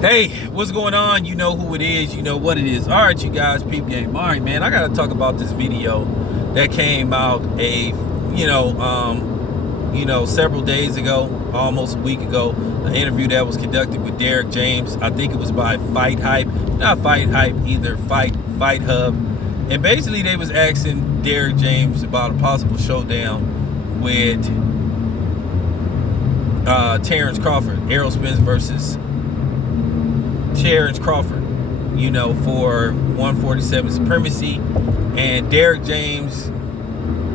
Hey, what's going on? You know who it is, you know what it is. All right, you guys, peep game. All right, man, I gotta talk about this video that came out several days ago, almost a week ago. An interview that was conducted with Derrick James. I think it was by Fight Hype, not Fight Hype either, Fight Hub. And basically they was asking Derrick James about a possible showdown with Terrence Crawford, Errol Spence versus Terrence Crawford, for 147 supremacy. And Derrick James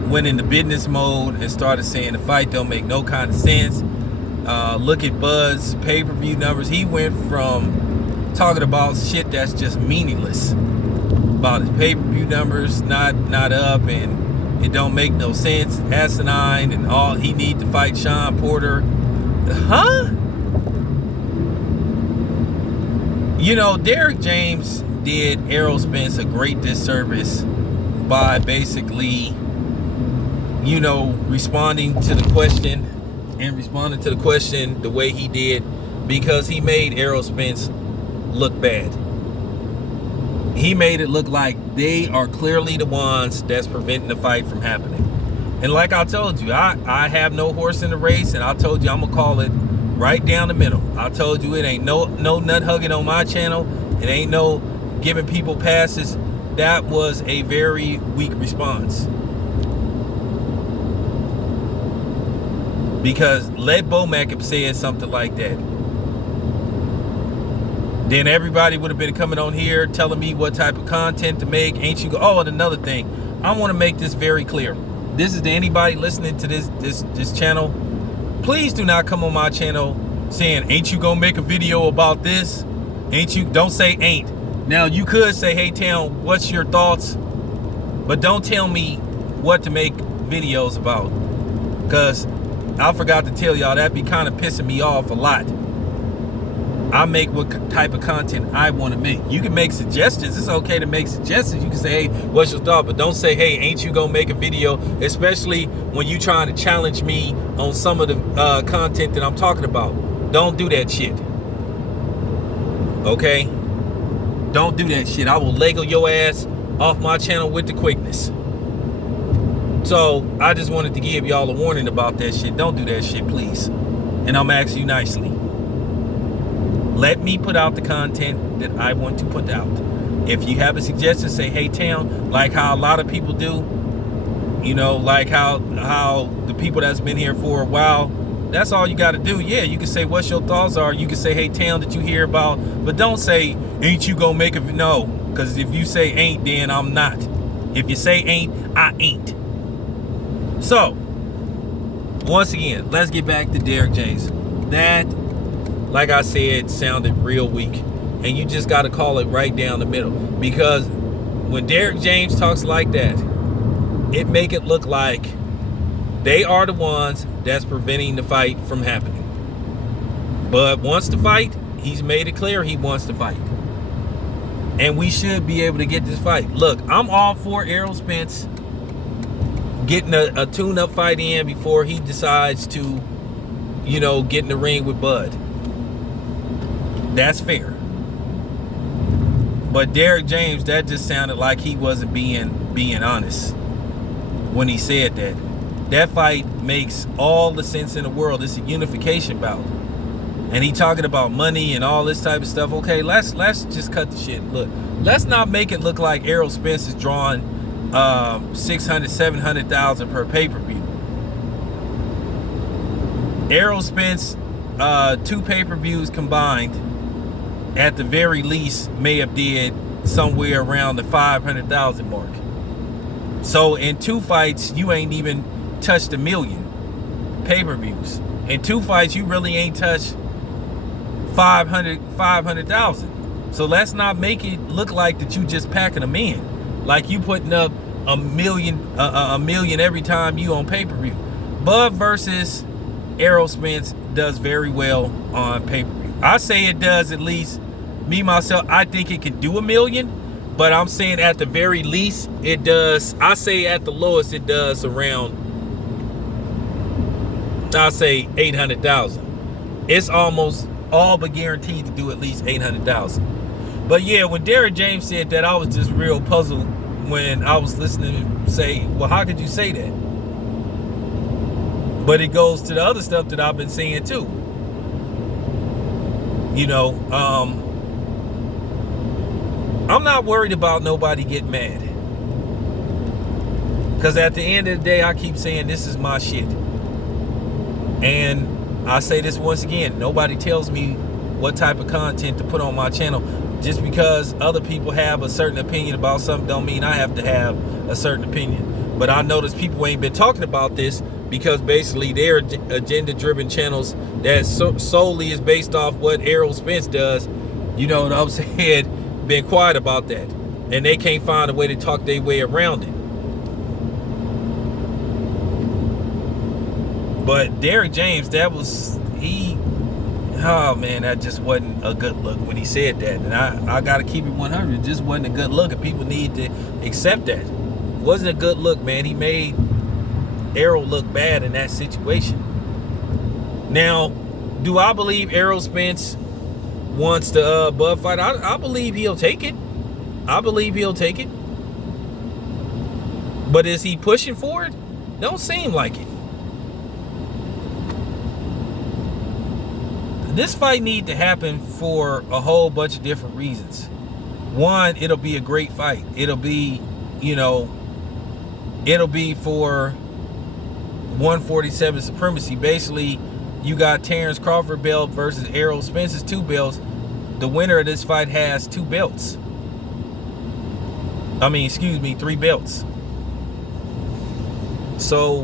went into business mode and started saying the fight don't make no kind of sense. Look at Bud's pay-per-view numbers. He went from talking about shit that's just meaningless about his pay-per-view numbers not up, and it don't make no sense, asinine, and all. He need to fight Sean Porter. Derrick James did Errol Spence a great disservice by basically, responding to the question the way he did, because he made Errol Spence look bad. He made it look like they are clearly the ones that's preventing the fight from happening. And like I told you, I have no horse in the race, and I told you I'm going to call it right down the middle. I told you it ain't no nut hugging on my channel. It ain't no giving people passes. That was a very weak response. Because let Bomac have said something like that, then everybody would have been coming on here telling me what type of content to make. Ain't you go? Oh, and another thing, I want to make this very clear. This is to anybody listening to this channel. Please do not come on my channel saying, ain't you gonna make a video about this? Ain't you? Don't say ain't. Now you could say, hey Town, what's your thoughts? But don't tell me what to make videos about, because I forgot to tell y'all that be kind of pissing me off a lot. I make what type of content I want to make. You can make suggestions. It's okay to make suggestions. You can say, hey, what's your thought? But don't say, hey, ain't you gonna make a video? Especially when you trying to challenge me on some of the content that I'm talking about. Don't do that shit. Okay? Don't do that shit. I will Lego your ass off my channel with the quickness. So I just wanted to give y'all a warning about that shit. Don't do that shit, please. And I'm asking you nicely. Let me put out the content that I want to put out. If you have a suggestion, say, hey Town, like how a lot of people do, like how the people that's been here for a while, that's all you got to do. Yeah, you can say what's your thoughts are. You can say, hey Town, did you hear about, but don't say, ain't you gonna make a, no, because if you say ain't, then I'm not. If you say ain't, I ain't. So, once again, let's get back to Derrick James. That, like I said, sounded real weak. And you just got to call it right down the middle. Because when Derrick James talks like that, it make it look like they are the ones that's preventing the fight from happening. But wants to fight, he's made it clear he wants to fight. And we should be able to get this fight. Look, I'm all for Errol Spence getting a tune-up fight in before he decides to, get in the ring with Bud. That's fair. But Derrick James, that just sounded like he wasn't being honest when he said that. That fight makes all the sense in the world. It's a unification bout. And he talking about money and all this type of stuff. Okay, let's just cut the shit. Look, let's not make it look like Errol Spence is drawing 600, 700,000 per pay-per-view. Errol Spence, 2 pay-per-views combined, at the very least, may have did somewhere around the 500,000 mark. So in 2 fights, you ain't even touched 1 million pay-per-views. In 2 fights, you really ain't touched 500,000. So let's not make it look like that you just packing them in, like you putting up a million every time you on pay-per-view. Bud versus Errol Spence does very well on pay-per-view. I say it does at least. Me, myself, I think it can do 1 million, but I'm saying at the very least, it does. I say at the lowest, it does around, I'll say 800,000. It's almost all but guaranteed to do at least 800,000. But yeah, when Derrick James said that, I was just real puzzled when I was listening to him say, well, how could you say that? But it goes to the other stuff that I've been seeing too. You know, I'm not worried about nobody getting mad. Because at the end of the day, I keep saying this is my shit. And I say this once again, nobody tells me what type of content to put on my channel. Just because other people have a certain opinion about something don't mean I have to have a certain opinion. But I notice people ain't been talking about this because basically they're agenda-driven channels that solely is based off what Errol Spence does. You know what I'm saying? Been quiet about that. And they can't find a way to talk their way around it. But Derrick James, oh man, that just wasn't a good look when he said that. And I gotta keep it 100. It just wasn't a good look, and people need to accept that. It wasn't a good look, man. He made Errol look bad in that situation. Now, do I believe Errol Spence wants the Bud fight? I believe he'll take it. I believe he'll take it. But is he pushing for it? Don't seem like it. This fight need to happen for a whole bunch of different reasons. One, it'll be a great fight. It'll be, you know, it'll be for 147 supremacy. Basically, you got Terrence Crawford belt versus Errol Spence's 2 belts. The winner of this fight has 2 belts. 3 belts. So,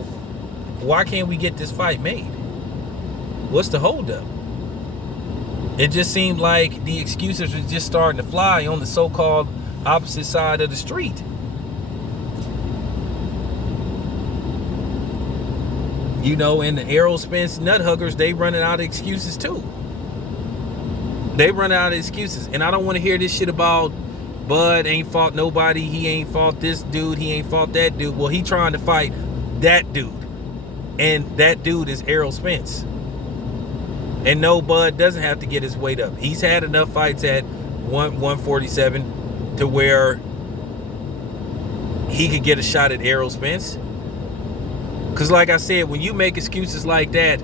why can't we get this fight made? What's the holdup? It just seemed like the excuses were just starting to fly on the so-called opposite side of the street. You know, and the Errol Spence nut huggers, they running out of excuses too. They run out of excuses. And I don't want to hear this shit about Bud ain't fought nobody. He ain't fought this dude. He ain't fought that dude. Well, he trying to fight that dude. And that dude is Errol Spence. And no, Bud doesn't have to get his weight up. He's had enough fights at 147 to where he could get a shot at Errol Spence. Because like I said, when you make excuses like that,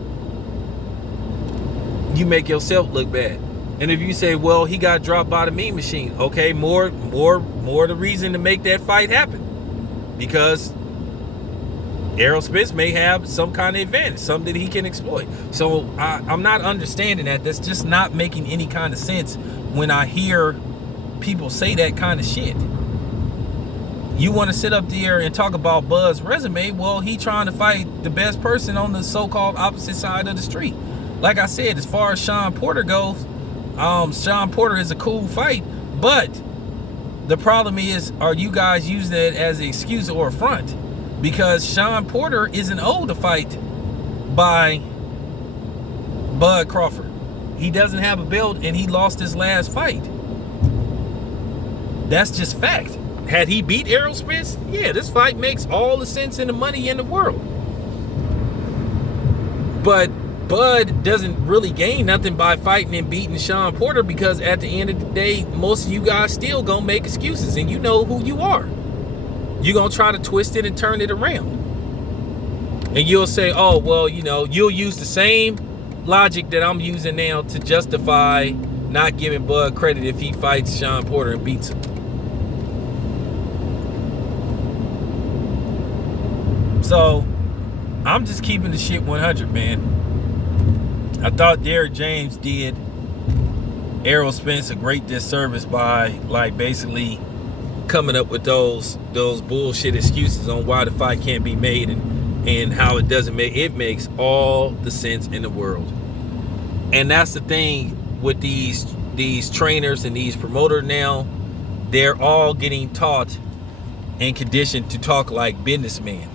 you make yourself look bad. And if you say, well, he got dropped by the mean machine, okay, more the reason to make that fight happen. Because Errol Spence may have some kind of advantage, something that he can exploit. So I'm not understanding that. That's just not making any kind of sense when I hear people say that kind of shit. You want to sit up there and talk about Bud's resume? Well, he trying to fight the best person on the so-called opposite side of the street. Like I said, as far as Sean Porter goes, Sean Porter is a cool fight, but the problem is, are you guys using it as an excuse or a front? Because Sean Porter isn't owed a fight by Bud Crawford. He doesn't have a belt and he lost his last fight. That's just fact. Had he beat Errol Spence, yeah, this fight makes all the sense and the money in the world. But Bud doesn't really gain nothing by fighting and beating Sean Porter, because at the end of the day, most of you guys still gonna make excuses, and you know who you are. You're gonna try to twist it and turn it around. And you'll say, oh, well, you know, you'll use the same logic that I'm using now to justify not giving Bud credit if he fights Sean Porter and beats him. So, I'm just keeping the shit 100, man. I thought Derrick James did Errol Spence a great disservice by, like, basically coming up with those bullshit excuses on why the fight can't be made and how it doesn't make it. Makes all the sense in the world. And that's the thing with these trainers and these promoters now. They're all getting taught and conditioned to talk like businessmen.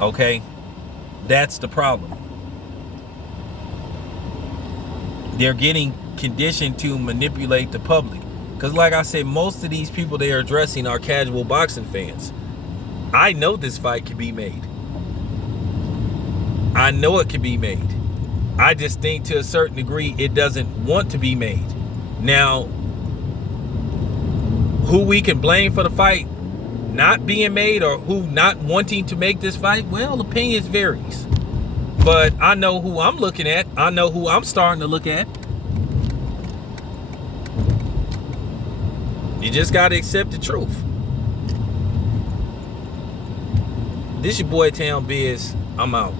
Okay? That's the problem. They're getting conditioned to manipulate the public. Because like I said, most of these people they are addressing are casual boxing fans. I know this fight can be made. I know it can be made. I just think to a certain degree it doesn't want to be made. Now, who we can blame for the fight not being made or who not wanting to make this fight, well, opinions varies. But I know who I'm looking at. I know who I'm starting to look at. You just got to accept the truth. This your boy Town Biz. I'm out.